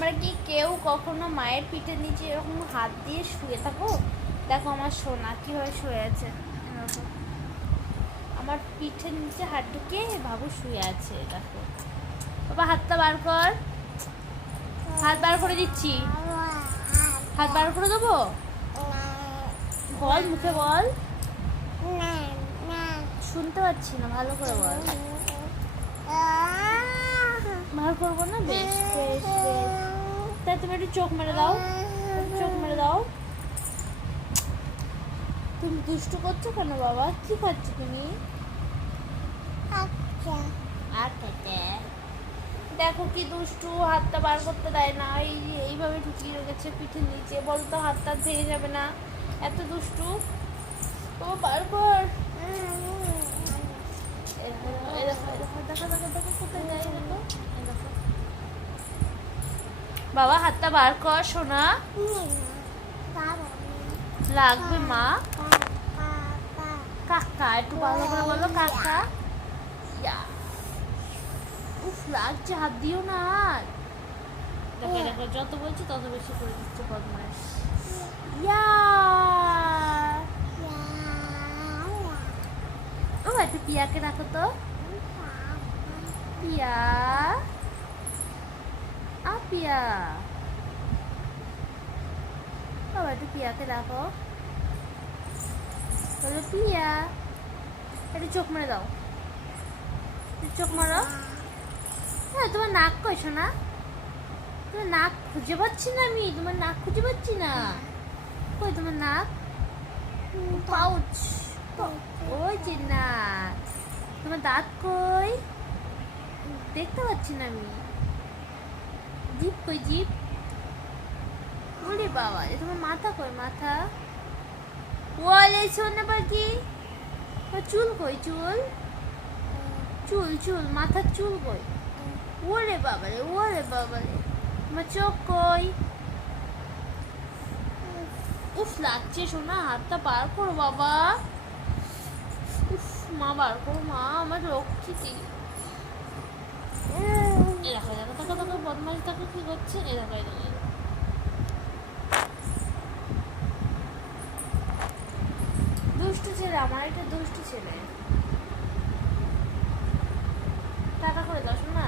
তোমরা কি কেউ কখনো মায়ের পিঠের নিচে এরকম হাত দিয়ে শুয়ে থাকো? দেখো আমার সোনা কীভাবে শুয়ে আছে, দেখো আমার পিঠের নিচে হাত ঢুকিয়ে বাবু শুয়ে আছে। দেখো বাবা, হাতটা বার কর, হাত বার করে দিচ্ছি, হাত বার করে দেবো, বল মুখে বল, শুনতে পাচ্ছি না, ভালো করে বল। বার করবো না? বেশ বেশ বেশ, তাই তুমি একটু চোখ মেরে দাও, চোখ মেরে দাও। তুমি দুষ্টু করছো কেন বাবা? কি করছো তুমি? দেখো কি দুষ্টু, হাতটা বার করতে দেয় না, এইভাবে ঢুকিয়ে রেখেছে পিঠের নিচে। বলতো হাতটা ভেঙে যাবে না, এত দুষ্টু। ও বার কর। বাবা হাতটা বার কর সোনা, লাগবে মা। কাকা, একটু ভালো করে বলো কাকা। উফ, লাগছে, হাত দিও না। আর দেখো দেখো, যত বলছি তত বেশি করে দিচ্ছে বদমাইশ। ও একটু পিয়াকে রাখো তো, পিয়া পিয়া, বাবা একটু পিয়াকে রাখো, বলো পিয়া। একটু চোখ মেরে দাও, চোখ মারো। হ্যাঁ, তোমার নাক কইছো না? তোমার নাক খুঁজে পাচ্ছি না আমি, তোমার নাক খুঁজে পাচ্ছি না। কই তোমার নাক? পাউচ, ওই যে না। তোমার দাঁত কই? দেখতে পাচ্ছি না আমি। জিভ কই, জিভ? ওরে বাবা, তোমার মাথা কই? মাথা ওলে সোনা পাখি। চুল কই? চুল চুল চুল, মাথার চুল কই? ওরে বাবারে, ওরে বাবারে। তোমার চোখ কই? উফ, লাগছে সোনা, হাতটা বার করো বাবা। উফ মা, বার করো মা, আমার রক্ষিতি। এ দেখো দেখো দেখো দেখো, বদমাইশ দেখো কি করছে। এ দেখো এ দেখো, দুষ্টু ছেলে আমার, এটা দুষ্টু ছেলে। টাকা করে দাও শোনা।